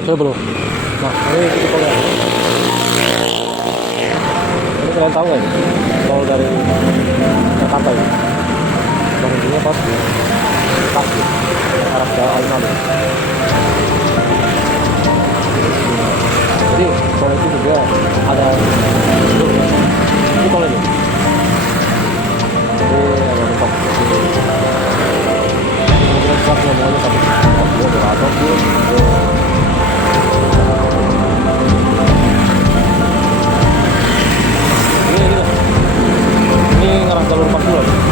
Saya belum. Nah, ini kita lihat. Ini kalian tahu nggak? Kalau dari pantai, berhentinya pas di kaki arah ke alun-alun. Jadi kalau itu juga ada ini kalau ini. Ini ada tempat kemudian saat ngomongnya satu ataupun ini ngarah jalur 40.